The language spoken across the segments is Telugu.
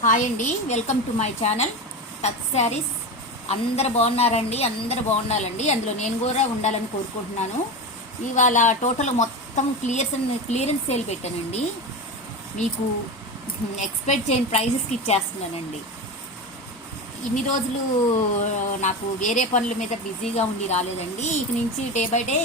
హాయ్ అండి, welcome to my channel touch saris. అందరు బాగున్నారండి, అందరు బాగుండాలండి. అందులో నేను కూడా ఉండాలని కోరుకుంటున్నాను. ఇవాళ టోటల్ మొత్తం క్లియరెన్స్ సేల్ పెట్టానండి. మీకు ఎక్స్పెక్ట్ చేయని ప్రైజెస్కి ఇచ్చేస్తున్నానండి. ఇన్ని రోజులు నాకు వేరే పనుల మీద బిజీగా ఉండి రాలేదండి. ఇక నుంచి day by day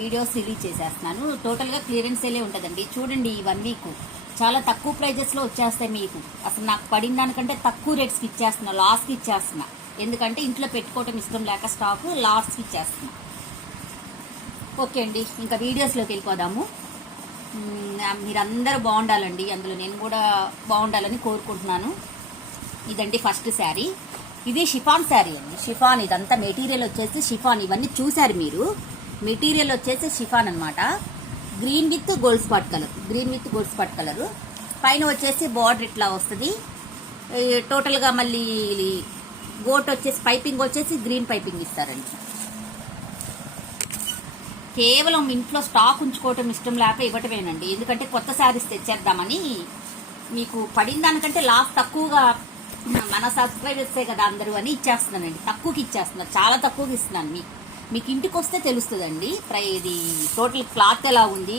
videos release చేసేస్తున్నాను. టోటల్గా క్లియరెన్స్ సేలే ఉంటుందండి. చూడండి, ఈ 1 వీక్ చాలా తక్కువ ప్రైజెస్లో వచ్చేస్తాయి. మీకు అసలు నాకు పడిన దానికంటే తక్కువ రేట్స్కి ఇచ్చేస్తున్నా, లాస్కి ఇచ్చేస్తున్నా. ఎందుకంటే ఇంట్లో పెట్టుకోవటం ఇష్టం లేక స్టాక్ లాస్కి ఇచ్చేస్తున్నా. ఓకే అండి, ఇంకా వీడియోస్లోకి వెళ్ళిపోదాము. మీరందరూ బాగుండాలండి, అందులో నేను కూడా బాగుండాలని కోరుకుంటున్నాను. ఇదండి ఫస్ట్ శారీ. ఇది షిఫాన్ శారీ అండి. షిఫాన్, ఇదంతా మెటీరియల్ వచ్చేసి షిఫాన్. ఇవన్నీ చూసారు మీరు. మెటీరియల్ వచ్చేసి షిఫాన్ అనమాట. Green with gold spot colour. పైన వచ్చేసి బార్డర్ ఇట్లా వస్తుంది. టోటల్గా మళ్ళీ గోట్ వచ్చేసి పైపింగ్ వచ్చేసి గ్రీన్ పైపింగ్ ఇస్తారండి. కేవలం ఇంట్లో స్టాక్ ఉంచుకోవటం ఇష్టం లేక ఇవ్వటమేనండి. ఎందుకంటే కొత్త శారీస్ తెచ్చేద్దామని. మీకు పడిన దానికంటే లాస్ట్ తక్కువగా మన సబ్స్క్రైబర్సే కదా అందరూ అని ఇచ్చేస్తున్నానండి. తక్కువకి ఇచ్చేస్తున్నాను, చాలా తక్కువకి ఇస్తున్నాను. మీకు ఇంటికి వస్తే తెలుస్తుందండి ఇది టోటల్ క్లాత్ ఎలా ఉంది,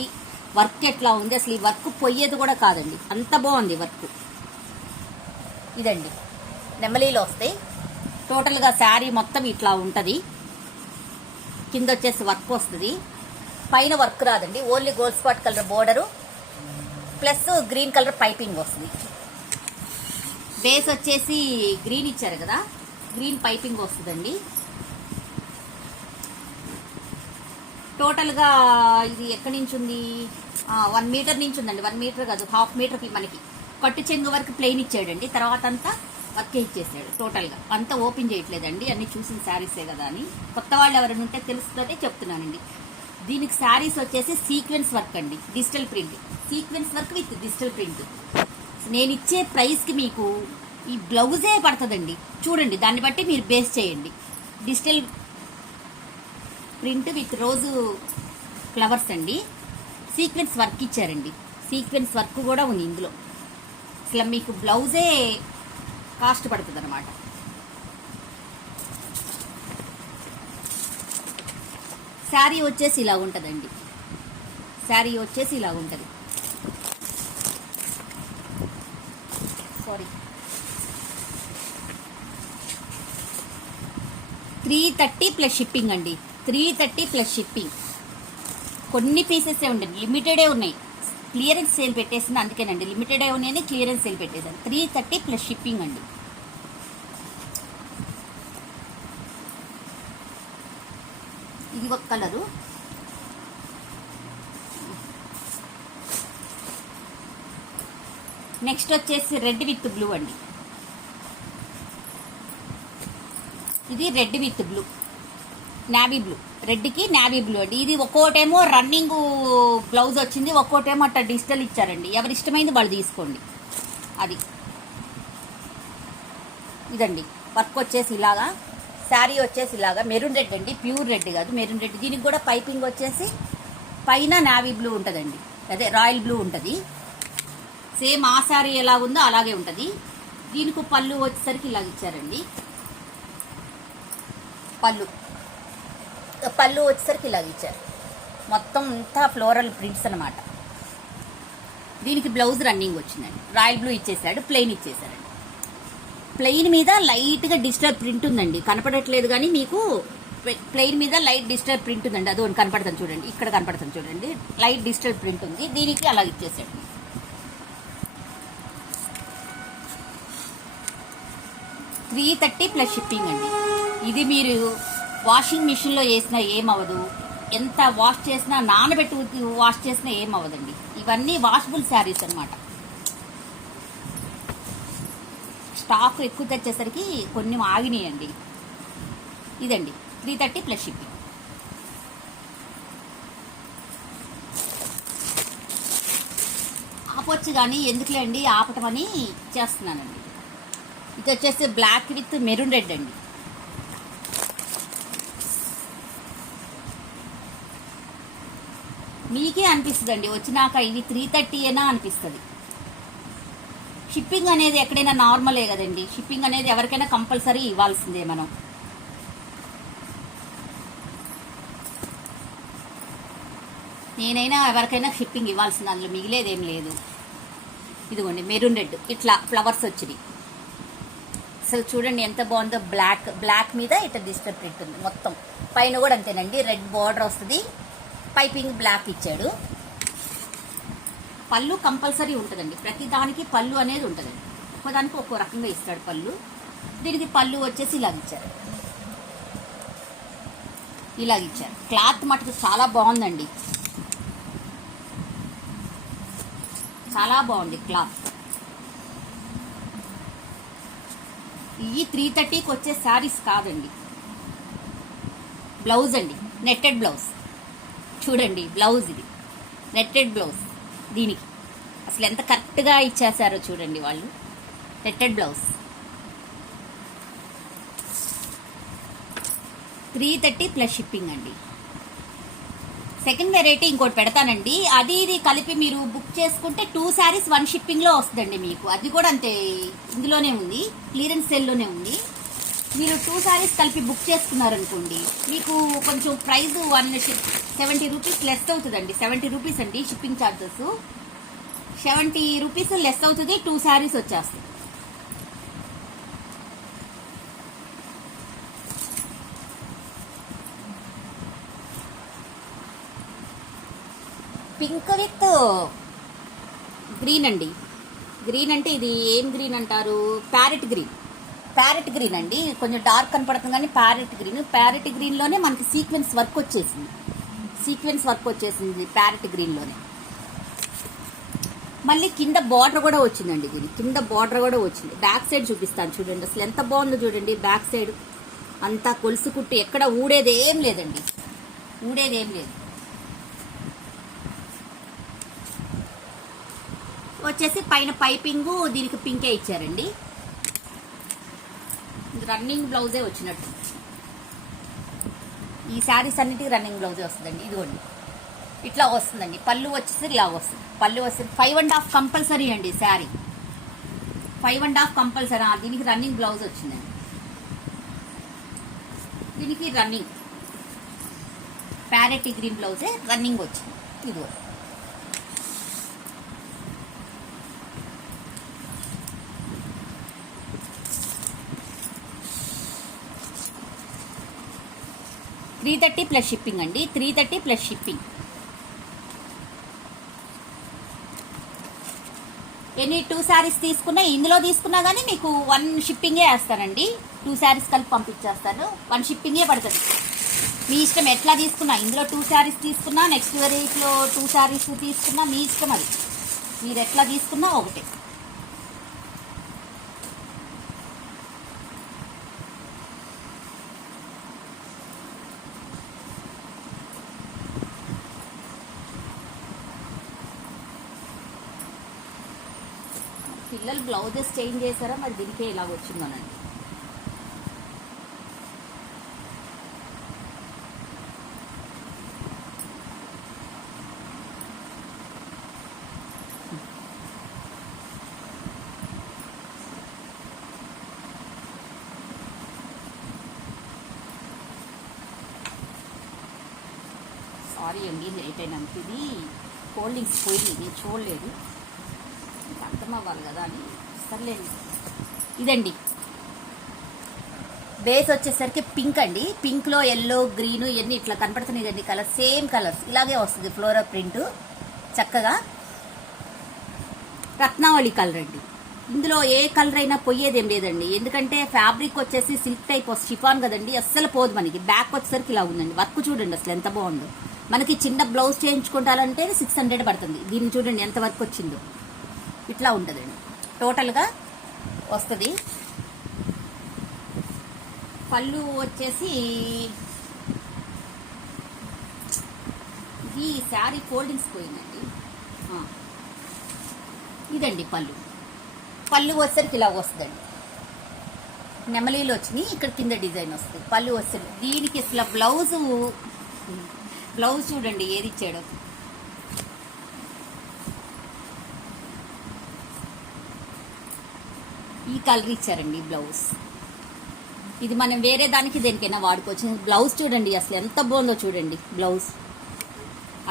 వర్క్ ఎట్లా ఉంది. అసలు ఈ వర్క్ పోయేది కూడా కాదండి, అంత బాగుంది వర్క్. ఇదండి నెమలీలో వస్తాయి. టోటల్గా శారీ మొత్తం ఇట్లా ఉంటుంది. కింద వచ్చేసి వర్క్ వస్తుంది, పైన వర్క్ రాదండి. Only gold spot colour border plus green colour piping వస్తుంది. బేస్ వచ్చేసి గ్రీన్ ఇచ్చారు కదా, గ్రీన్ పైపింగ్ వస్తుందండి. టోటల్గా ఇది ఎక్కడి నుంచి ఉంది? 1 మీటర్ నుంచి ఉందండి. 1 మీటర్ కాదు, 1/2 మీటర్కి మనకి కట్టు చెంగు వరకు ప్లెయిన్ ఇచ్చాడండి. తర్వాత అంతా వర్క్ ఇచ్చేసాడు. టోటల్గా అంతా ఓపెన్ చేయట్లేదండి, అన్ని చూసిన శారీసే కదా అని. కొత్త వాళ్ళు ఎవరైనా ఉంటే తెలుస్తుందే చెప్తున్నానండి. దీనికి శారీస్ వచ్చేసి సీక్వెన్స్ వర్క్ అండి, digital print. Sequence work with digital print. నేను ఇచ్చే ప్రైస్కి మీకు ఈ బ్లౌజే పడుతుందండి. చూడండి, దాన్ని బట్టి మీరు బేస్ చేయండి. డిజిటల్ ప్రింట్ విత్ రోజు ఫ్లవర్స్ అండి. సీక్వెన్స్ వర్క్ ఇచ్చారండి. సీక్వెన్స్ వర్క్ కూడా ఉంది ఇందులో. అసలు మీకు బ్లౌజే కాస్ట్ పడుతుంది అనమాట. శారీ వచ్చేసి ఇలా ఉంటుందండి. శారీ వచ్చేసి ఇలా ఉంటుంది. సారీ, 330 ప్లస్ షిప్పింగ్ అండి. 330 ప్లస్ షిప్పింగ్. కొన్ని పీసెసే ఉండండి, లిమిటెడే ఉన్నాయి. క్లియరెన్స్ సేల్ పెట్టేసింది, అందుకేనండి లిమిటెడే ఉన్నాయని క్లియరెన్స్ సేల్ పెట్టేసాను. 330 ప్లస్ షిప్పింగ్ అండి. ఇది ఒక కలరు. నెక్స్ట్ వచ్చేసి రెడ్ విత్ బ్లూ అండి. ఇది red with blue, navy blue. రెడ్కి నావీ బ్లూ అండి. ఇది ఒక్కోటేమో రన్నింగ్ బ్లౌజ్ వచ్చింది, ఒక్కోటేమో అట్లా డిజిటల్ ఇచ్చారండి. ఎవరి ఇష్టమైంది వాళ్ళు తీసుకోండి. అది ఇదండి వర్క్ వచ్చేసి ఇలాగా. శారీ వచ్చేసి ఇలాగా మెరూన్ రెడ్ అండి, ప్యూర్ రెడ్ కాదు, మెరూన్ రెడ్. దీనికి కూడా పైపింగ్ వచ్చేసి పైన నావీ బ్లూ ఉంటుందండి, అదే రాయల్ బ్లూ ఉంటుంది. సేమ్ ఆ శారీ ఎలా ఉందో అలాగే ఉంటుంది. దీనికి పళ్ళు వచ్చేసరికి ఇలాగ ఇచ్చారండి. పళ్ళు వచ్చేసరికి ఇలాగ ఇచ్చారు. మొత్తం అంతా ఫ్లోరల్ ప్రింట్స్ అనమాట. దీనికి బ్లౌజ్ రన్నింగ్ వచ్చిందండి. రాయల్ బ్లూ ఇచ్చేసాడు, ప్లెయిన్ ఇచ్చేసాడండి. ప్లెయిన్ మీద లైట్గా డిజిటల్ ప్రింట్ ఉందండి, కనపడట్లేదు కానీ మీకు ప్లెయిన్ మీద లైట్ డిజిటల్ ప్రింట్ ఉందండి. అది కనపడుతుంది చూడండి, ఇక్కడ కనపడుతుంది చూడండి, లైట్ డిజిటల్ ప్రింట్ ఉంది. దీనికి అలా ఇచ్చేసాడు. 330 ప్లస్ షిప్పింగ్ అండి. ఇది మీరు వాషింగ్ మిషన్లో వేసినా ఏమవ్వదు, ఎంత వాష్ చేసినా, నానబెట్టి వాష్ చేసినా ఏమవ్వదండి. ఇవన్నీ వాషబుల్ శారీస్ అనమాట. స్టాక్ ఎక్కువ తెచ్చేసరికి కొన్ని ఆగినాయండి. ఇదండి 330 ప్లస్ షిప్పింగ్. ఆపొచ్చు కానీ ఎందుకులే అండి ఆపటం అని చేస్తున్నానండి. ఇది వచ్చేసి బ్లాక్ విత్ మెరూన్ రెడ్ అండి. మీకే అనిపిస్తుందండి వచ్చినాక ఇది 330 అనిపిస్తుంది. షిప్పింగ్ అనేది ఎక్కడైనా నార్మలే కదండి. షిప్పింగ్ అనేది ఎవరికైనా కంపల్సరీ ఇవ్వాల్సిందే మనం. నేనైనా ఎవరికైనా షిప్పింగ్ ఇవ్వాల్సింది, అందులో మిగిలేదేం లేదు. ఇదిగోండి మెరూన్ రెడ్ ఇట్లా ఫ్లవర్స్ వచ్చినాయి. అసలు చూడండి ఎంత బాగుందో. బ్లాక్ మీద ఇట్లా డిజిటల్ ప్రింట్ ఉంది మొత్తం. పైన కూడా అంతేనండి, రెడ్ బార్డర్ వస్తుంది, పైపింగ్ బ్లాక్ ఇచ్చాడు. పళ్ళు కంపల్సరీ ఉంటుందండి, ప్రతి దానికి పళ్ళు అనేది ఉంటుందండి. ఒక్కోదానికి ఒక్కో రకంగా ఇస్తాడు పళ్ళు. దీనికి పళ్ళు వచ్చేసి ఇలాగిచ్చారు. క్లాత్ మటుకు చాలా బాగుందండి, చాలా బాగుంది క్లాత్. ఈ 330కి వచ్చే శారీస్ కాదండి. బ్లౌజ్ అండి, నెట్టెడ్ బ్లౌజ్. చూడండి బ్లౌజ్, ఇది నెట్టెడ్ బ్లౌజ్. దీనికి అసలు ఎంత కరెక్ట్గా ఇచ్చేసారో చూడండి వాళ్ళు. నెట్టెడ్ బ్లౌజ్ 330 ప్లస్ షిప్పింగ్ అండి. సెకండ్ వెరైటీ ఇంకోటి పెడతానండి, అది ఇది కలిపి మీరు బుక్ చేసుకుంటే 2 శారీస్ 1 షిప్పింగ్లో వస్తుందండి మీకు. అది కూడా అంతే, ఇందులోనే ఉంది, క్లియరెన్స్ సేల్లోనే ఉంది. మీరు 2 శారీస్ కలిపి బుక్ చేసుకున్నారనుకోండి, మీకు కొంచెం ప్రైస్ 170 రూపీస్ లెస్ అవుతుందండి. 70 రూపీస్ అండి షిప్పింగ్ ఛార్జెస్. 70 రూపీస్ లెస్ అవుతుంది, 2 శారీస్ వచ్చేస్తాయి. పింక్ విత్ గ్రీన్ అండి. గ్రీన్ అంటే ఇది ఏం గ్రీన్ అంటారు, ప్యారెట్ గ్రీన్ అండి. కొంచెం డార్క్ కనపడుతుంది కానీ ప్యారెట్ గ్రీన్లోనే మనకి సీక్వెన్స్ వర్క్ వచ్చేసింది ప్యారెట్ గ్రీన్లోనే. మళ్ళీ కింద బార్డర్ కూడా వచ్చిందండి, బ్యాక్ సైడ్ చూపిస్తాను చూడండి. అసలు ఎంత బాగుందో చూడండి. బ్యాక్ సైడ్ అంతా కొలుసు కుట్టు, ఎక్కడ ఊడేదేం లేదండి. వచ్చేసి పైన పైపింగ్ దీనికి పింకే ఇచ్చారండి. రన్నింగ్ బ్లౌజే వచ్చినట్టు. ఈ శారీస్ అన్నిటికీ రన్నింగ్ బ్లౌజే వస్తుందండి. ఇదిగోండి ఇట్లా వస్తుందండి. పళ్ళు వచ్చేసి ఇలా వస్తుంది. 5.5 కంపల్సరీ అండి శారీ. 5.5 కంపల్సరీ. దీనికి రన్నింగ్ బ్లౌజ్ వచ్చిందండి. దీనికి రన్నింగ్ ప్యారెట్ గ్రీన్ బ్లౌజే రన్నింగ్ వచ్చింది. ఇదిగో $330 ప్లస్ షిప్పింగ్ అండి. 330 ప్లస్ షిప్పింగ్. ఎన్ని 2 శారీస్ తీసుకున్నా, ఇందులో తీసుకున్నా కానీ మీకు 1 షిప్పింగే వేస్తానండి. 2 శారీస్ కలిపి పంపించేస్తాను, 1 షిప్పింగే పడుతుంది. మీ ఇష్టం ఎట్లా తీసుకున్నా. ఇందులో 2 శారీస్ తీసుకున్నా, నెక్స్ట్ వెరైటీలో 2 శారీస్ తీసుకున్నా, మీ ఇష్టం. అది మీరు ఎట్లా తీసుకున్నా ఒకటే. పిల్లలు బ్లౌజెస్ చేంజ్ చేశారా మరి, దీనికే ఇలా వచ్చిందోనండి. సారీ అండి లేట్ అయినందుకు. ఇది కోల్డింగ్స్ పోయింది, నేను చూడలేదు, అర్థం అవ్వాలి కదా అని. సర్లేండి. ఇదండి బేస్ వచ్చేసరికి పింక్ అండి. పింక్లో ఎల్లో, గ్రీన్ ఇవన్నీ ఇట్లా కనపడుతున్నాయి కదండి కలర్. సేమ్ కలర్స్ ఇలాగే వస్తుంది. ఫ్లోరల్ ప్రింట్ చక్కగా రత్నావళి కలర్ అండి. ఇందులో ఏ కలర్ అయినా పోయేదేం లేదండి, ఎందుకంటే ఫ్యాబ్రిక్ వచ్చేసి సిల్క్ టైప్ షిఫాన్ కదండి, అస్సలు పోదు మనకి. బ్యాక్ వచ్చేసరికి ఇలా ఉందండి. వర్క్ చూడండి అసలు ఎంత బాగుందో. మనకి చిన్న బ్లౌజ్ చేయించుకుంటారంటే 600 పడుతుంది. దీన్ని చూడండి ఎంత వర్క్ వచ్చిందో. ఇట్లా ఉంటుందండి టోటల్గా వస్తుంది. పళ్ళు వచ్చేసి ఈ శారీ ఫోల్డింగ్స్ పోయిందండి. ఇదండి పళ్ళు వచ్చేసరికి ఇలా వస్తుందండి. నెమలీలు వచ్చినాయి, ఇక్కడ కింద డిజైన్ వస్తుంది. పళ్ళు వస్తుంది. దీనికి అసలు బ్లౌజ్ చూడండి ఏది ఇచ్చాడో. ఈ కలర్ ఇచ్చారండి బ్లౌజ్. ఇది మనం వేరే దానికి దేనికైనా వాడుకోవచ్చు. బ్లౌజ్ చూడండి అసలు ఎంత బాగుందో చూడండి. బ్లౌజ్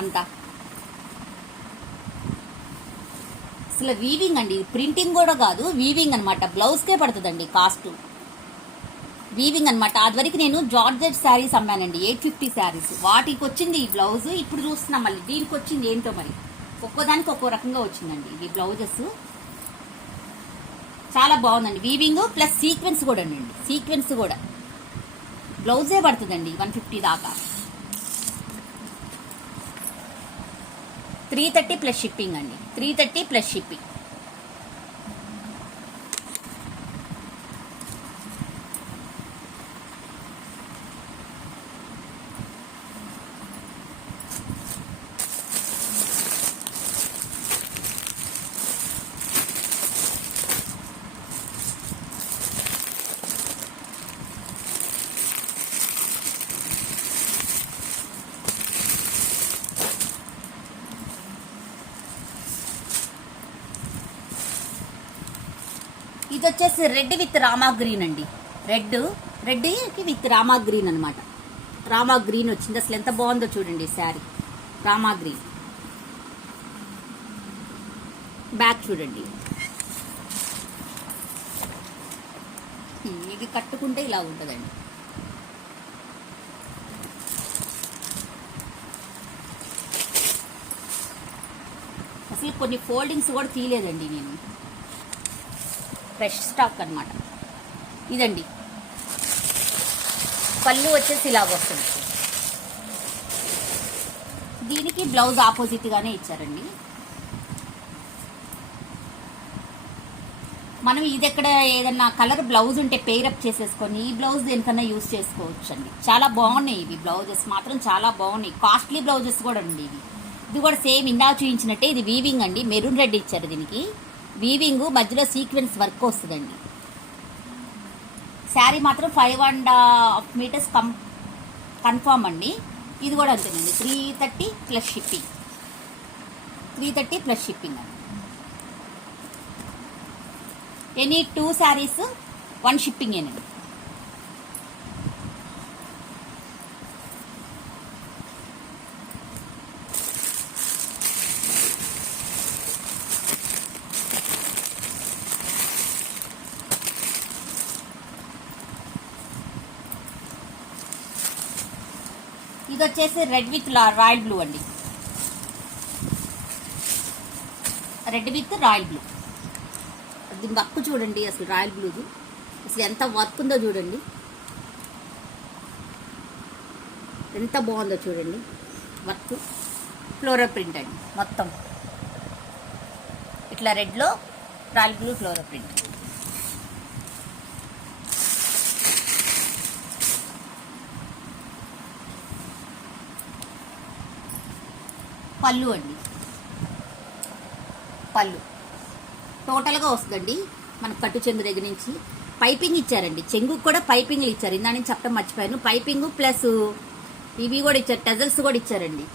అంతా అసలు వీవింగ్ అండి, ప్రింటింగ్ కూడా కాదు, వీవింగ్ అనమాట. బ్లౌజ్కే పడుతుందండి కాస్ట్, వీవింగ్ అనమాట. అది వరకు నేను జార్జెట్ శారీస్ అమ్మానండి, 850 శారీస్. వాటికి వచ్చింది ఈ బ్లౌజ్. ఇప్పుడు చూస్తున్నాం మళ్ళీ దీనికి వచ్చింది ఏంటో మరి. ఒక్కోదానికి ఒక్కో రకంగా వచ్చిందండి ఈ బ్లౌజెస్. చాలా బాగుందండి వీవింగ్ ప్లస్ సీక్వెన్స్ కూడా అండి. సీక్వెన్స్ కూడా బ్లౌజే పడుతుందండి 150 దాకా. 330 ప్లస్ షిప్పింగ్ అండి, 330 ప్లస్ షిప్పింగ్. ఇది వచ్చేసి రెడ్ విత్ రామా గ్రీన్ అండి. రెడ్ విత్ రామా గ్రీన్ అనమాట. రామా గ్రీన్ వచ్చింది. అసలు ఎంత బాగుందో చూడండి శారీ. రామా గ్రీన్ బ్యాక్ చూడండి. ఇది కట్టుకుంటే ఇలా ఉంటుందండి. అసలు కొన్ని ఫోల్డింగ్స్ కూడా తీయలేదండి నేను, ఫ్రెష్ స్టాక్ అనమాట. ఇదండి పళ్ళు వచ్చేసి ఇలా వస్తుంది. దీనికి బ్లౌజ్ ఆపోజిట్ గానే ఇచ్చారండి. మనం ఇది ఎక్కడ ఏదన్నా కలర్ బ్లౌజ్ ఉంటే పేరప్ చేసేసుకొని ఈ బ్లౌజ్ దేనికన్నా యూజ్ చేసుకోవచ్చు అండి. చాలా బాగున్నాయి ఇవి బ్లౌజెస్ మాత్రం, చాలా బాగున్నాయి. కాస్ట్లీ బ్లౌజెస్ కూడా అండి ఇవి. ఇది కూడా సేమ్ ఇందా చూపించినట్టే ఇది వీవింగ్ అండి. మెరూన్ రెడ్ ఇచ్చారు దీనికి. వీవింగ్ మధ్యలో సీక్వెన్స్ వర్క్ వస్తుందండి. శారీ మాత్రం 5.5 మీటర్స్ కన్ఫామ్ అండి. ఇది కూడా అంతేనండి, 330 ప్లస్ షిప్పింగ్. 330 ప్లస్ షిప్పింగ్ అండి. ఎనీ 2 శారీస్ 1 షిప్పింగ్ ఏనండి. ఇది వచ్చేసి రెడ్ విత్ రాయల్ బ్లూ అండి. Red with royal blue. దీని వర్క్ చూడండి అసలు, రాయల్ బ్లూది అసలు ఎంత వర్క్ ఉందో చూడండి, ఎంత బాగుందో చూడండి వర్క్. ఫ్లోరల్ ప్రింట్ అండి మొత్తం, ఇట్లా రెడ్లో రాయల్ బ్లూ ఫ్లోరల్ ప్రింట్. పళ్ళు అండి, పళ్ళు టోటల్గా వస్తుందండి మనకు కట్టు చెంగు దగ్గర నుంచి. పైపింగ్ ఇచ్చారండి, చెంగుకు కూడా పైపింగ్లు ఇచ్చారు. ఇందా నుంచి చెప్పడం మర్చిపోయాను. పైపింగ్ ప్లస్ ఇవి కూడా ఇచ్చారు, టజల్స్ కూడా ఇచ్చారండి.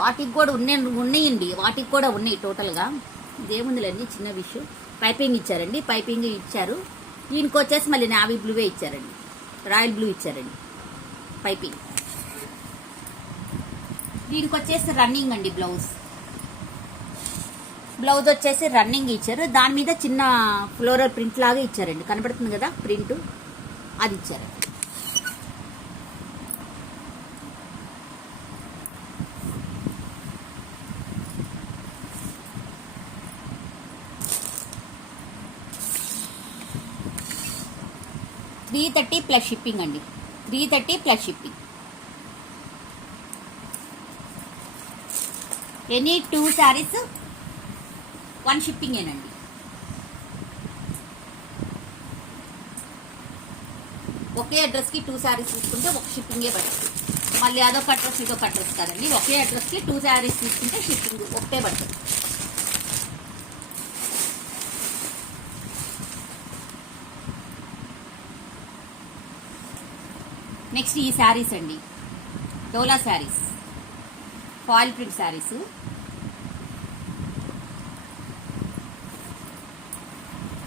వాటికి కూడా ఉన్నాయండి, వాటికి కూడా ఉన్నాయి టోటల్గా. ఇదేముందిలేండి చిన్న విషయం. పైపింగ్ ఇచ్చారండి, పైపింగ్ ఇచ్చారు. దీనికి వచ్చేసి మళ్ళీ నావీ బ్లూవే ఇచ్చారండి, రాయల్ బ్లూ ఇచ్చారండి పైపింగ్. దీనికి వచ్చేసి రన్నింగ్ అండి బ్లౌజ్. బ్లౌజ్ వచ్చేసి రన్నింగ్ ఇచ్చారు. దాని మీద చిన్న ఫ్లోరల్ ప్రింట్ లాగా ఇచ్చారండి, కనబడుతుంది కదా ప్రింట్, అది ఇచ్చారు. $330 ప్లస్ షిప్పింగ్ అండి, 330 plus shipping. Any 2 saris 1 shipping ఏనండి. ఒకే అడ్రస్కి 2 శారీస్ తీసుకుంటే 1 షిప్పింగే పడుతుంది. మళ్ళీ అదొక అడ్రస్ ఇదొక అడ్రస్ కాదండి, ఒకే అడ్రస్కి 2 శారీస్ తీసుకుంటే షిప్పింగ్ ఒకటే పడుతుంది. నెక్స్ట్ ఈ శారీస్ అండి, డోలా saris, foil print saris.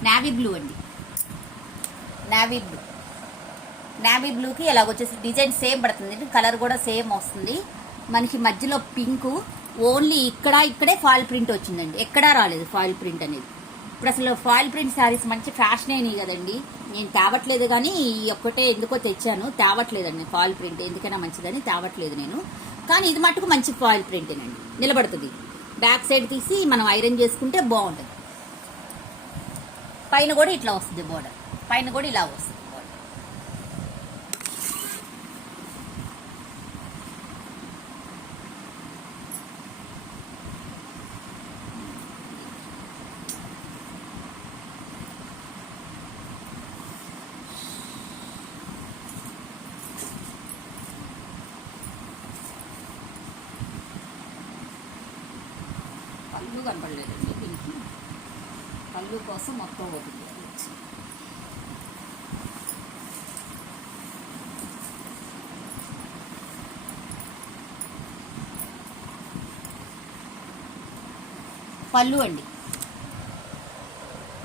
Navy blue అండి, నావీ బ్లూ. నావీ బ్లూకి ఇలాగొచ్చేసి డిజైన్ సేమ్ పడుతుంది, కలర్ కూడా సేమ్ వస్తుంది. మనకి మధ్యలో పింకు, ఓన్లీ ఇక్కడే ఫాయిల్ ప్రింట్ వచ్చిందండి, ఎక్కడా రాలేదు ఫాయిల్ ప్రింట్ అనేది. ఇప్పుడు అసలు ఫాయిల్ ప్రింట్ శారీస్ మంచి ఫ్యాషన్ అయినాయి కదండి. నేను తేవట్లేదు కానీ ఈ ఒక్కటే ఎందుకో తెచ్చాను, తేవట్లేదండి ఫాయిల్ ప్రింట్, ఎందుకైనా మంచిదని తేవట్లేదు నేను. కానీ ఇది మట్టుకు మంచి ఫాయిల్ ప్రింటేనండి, నిలబడుతుంది. బ్యాక్ సైడ్ తీసి మనం ఐరన్ చేసుకుంటే బాగుంటుంది. పైన కూడా ఇట్లా వస్తుంది బోర్డర్, పైన కూడా ఇలా వస్తుంది బోర్డర్. పళ్ళు కనపడలేదండి దీనికి, పళ్ళు కోసం మొత్తం ఓపెన్ చేయాలి. పళ్ళు అండి,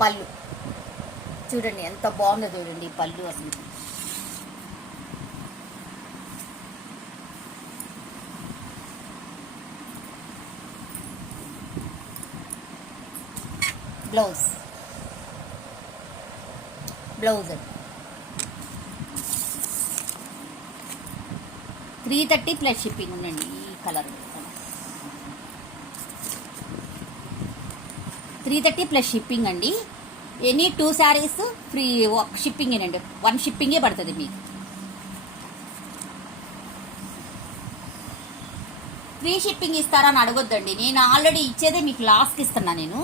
పళ్ళు చూడండి ఎంత బాగుందో చూడండి పళ్ళు అసలు. బ్లౌజ్, బ్లౌజ్ 330 ప్లస్ షిప్పింగ్ ఉందండి. ఈ కలర్ 330 ప్లస్ షిప్పింగ్ అండి. ఎనీ 2 శారీస్ ఫ్రీ షిప్పింగ్ ఏనండి, 1 షిప్పింగే పడుతుంది మీకు. ఫ్రీ షిప్పింగ్ ఇస్తారా అని అడగొద్దండి, నేను ఆల్రెడీ ఇచ్చేదే మీకు లాస్ట్కి ఇస్తున్నా నేను.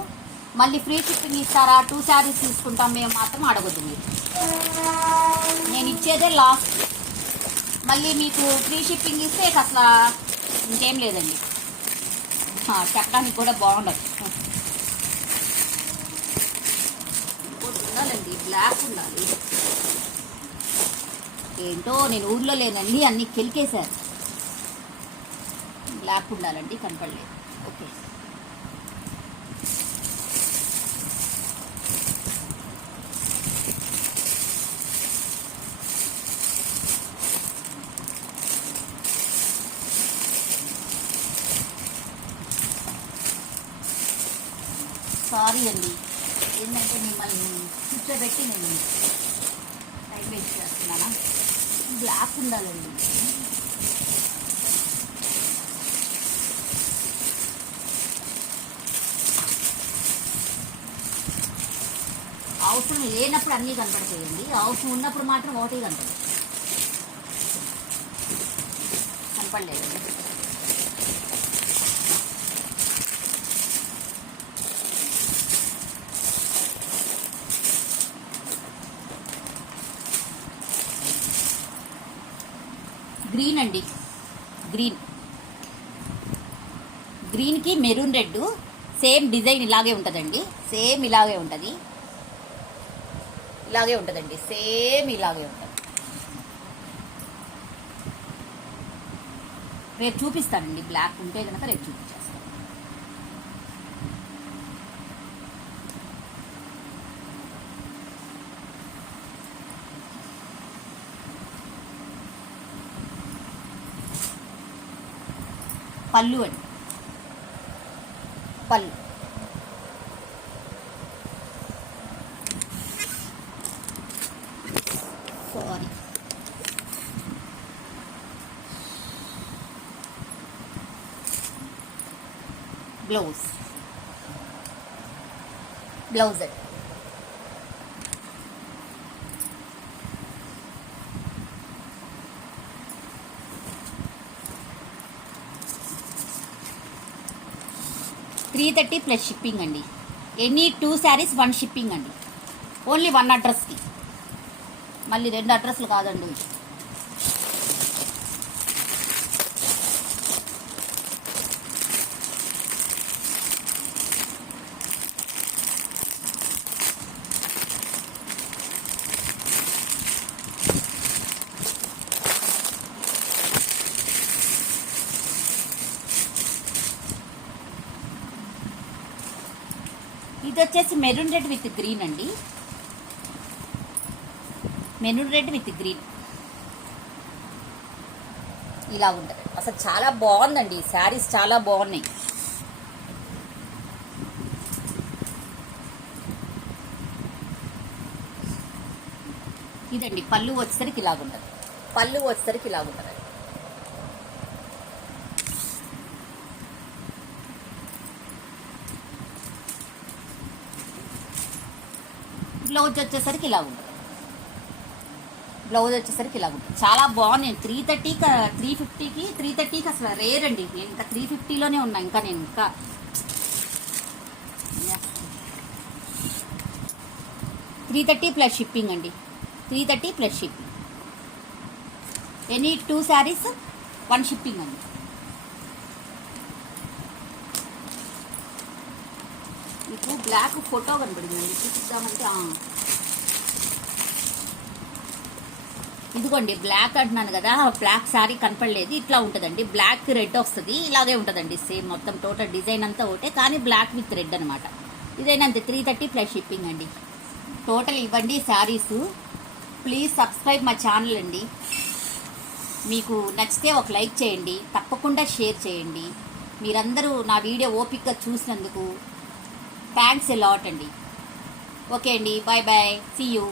మళ్ళీ ఫ్రీ షిప్పింగ్ ఇస్తారా, 2 శారీస్ తీసుకుంటాం మేము మాత్రం అడగొద్దు మీరు. నేను ఇచ్చేదే లాస్ట్, మళ్ళీ మీకు ఫ్రీ షిప్పింగ్ ఇస్తే అసలు ఇంకేం లేదండి, చెప్పడానికి కూడా బాగుండదు. ఇంకోటి ఉండాలండి, బ్లాక్ ఉండాలి. ఏంటో నేను ఊర్లో లేనండి, అన్నీ కెలికేశారు. బ్లాక్ ఉండాలండి, కనపడలేదు. ఓకే, సారీ అండి, ఏంటంటే మిమ్మల్ని కూర్చోబెట్టి నేను టైం వేస్ట్ చేస్తున్నానా. బ్లాక్ ఉండాలండి. అవసరం లేనప్పుడు అన్నీ కనపడతాయండి, అవసరం ఉన్నప్పుడు మాత్రం ఒకటి కనపడలేదండి. గ్రీన్ అండి, గ్రీన్కి మెరూన్ రెడ్ సేమ్ డిజైన్ ఇలాగే ఉంటుందండి, సేమ్ ఇలాగే ఉంటుంది, సేమ్ ఇలాగే ఉంటుంది. రేపు చూపిస్తానండి, బ్లాక్ ఉంటే కనుక రేపు చూపించేస్తాను. పళ్ళు అండి, పళ్ళు సారీ, బ్లౌజ్, బ్లౌజ్ అండి. $330 ప్లస్ షిప్పింగ్ అండి. ఎనీ 2 శారీస్ 1 షిప్పింగ్ అండి, ఓన్లీ 1 అడ్రస్కి, మళ్ళీ 2 అడ్రస్లు కాదండి. ఇది వచ్చేసి మెరూన్ రెడ్ విత్ గ్రీన్ అండి. మెరూన్ రెడ్ విత్ గ్రీన్ ఇలా ఉంటుంది. అసలు చాలా బాగుందండి, ఈ శారీస్ చాలా బాగున్నాయి. ఇదండి పళ్ళు వచ్చేసరికి ఇలాగుంటుంది. పళ్ళు వచ్చేసరికి ఇలాగుంటుంది. బ్లౌజ్ వచ్చేసరికి ఇలా ఉంటుంది. బ్లౌజ్ వచ్చేసరికి ఇలా ఉంటుంది. చాలా బాగుంది. 350కి 330కి అసలు రేర్ అండి. నేను ఇంకా 350లోనే ఉన్నా. ఇంకా నేను 330 ప్లస్ షిప్పింగ్ అండి. 330 plus shipping. Any 2 saris 1 shipping అండి. మీకు బ్లాక్ ఫోటో కనబడిందండి, చూపిద్దామంటే ఇదిగోండి బ్లాక్ అంటున్నాను కదా, బ్లాక్ శారీ కనపడలేదు. ఇట్లా ఉంటుందండి. బ్లాక్ రెడ్ వస్తుంది. ఇలాగే ఉంటుందండి సేమ్ మొత్తం టోటల్ డిజైన్ అంతా ఒకటే, కానీ బ్లాక్ విత్ రెడ్ అనమాట. ఇదైనా అంతే 330 ప్లస్ షిప్పింగ్ అండి. టోటల్ ఇవ్వండి శారీస్. ప్లీజ్ సబ్స్క్రైబ్ మా ఛానల్ అండి. మీకు నచ్చితే ఒక లైక్ చేయండి, తప్పకుండా షేర్ చేయండి. మీరందరూ నా వీడియో ఓపిక్గా చూసినందుకు థ్యాంక్స్ ఎ లాట్ అండి. ఓకే అండి, బాయ్ బాయ్, సీ యూ.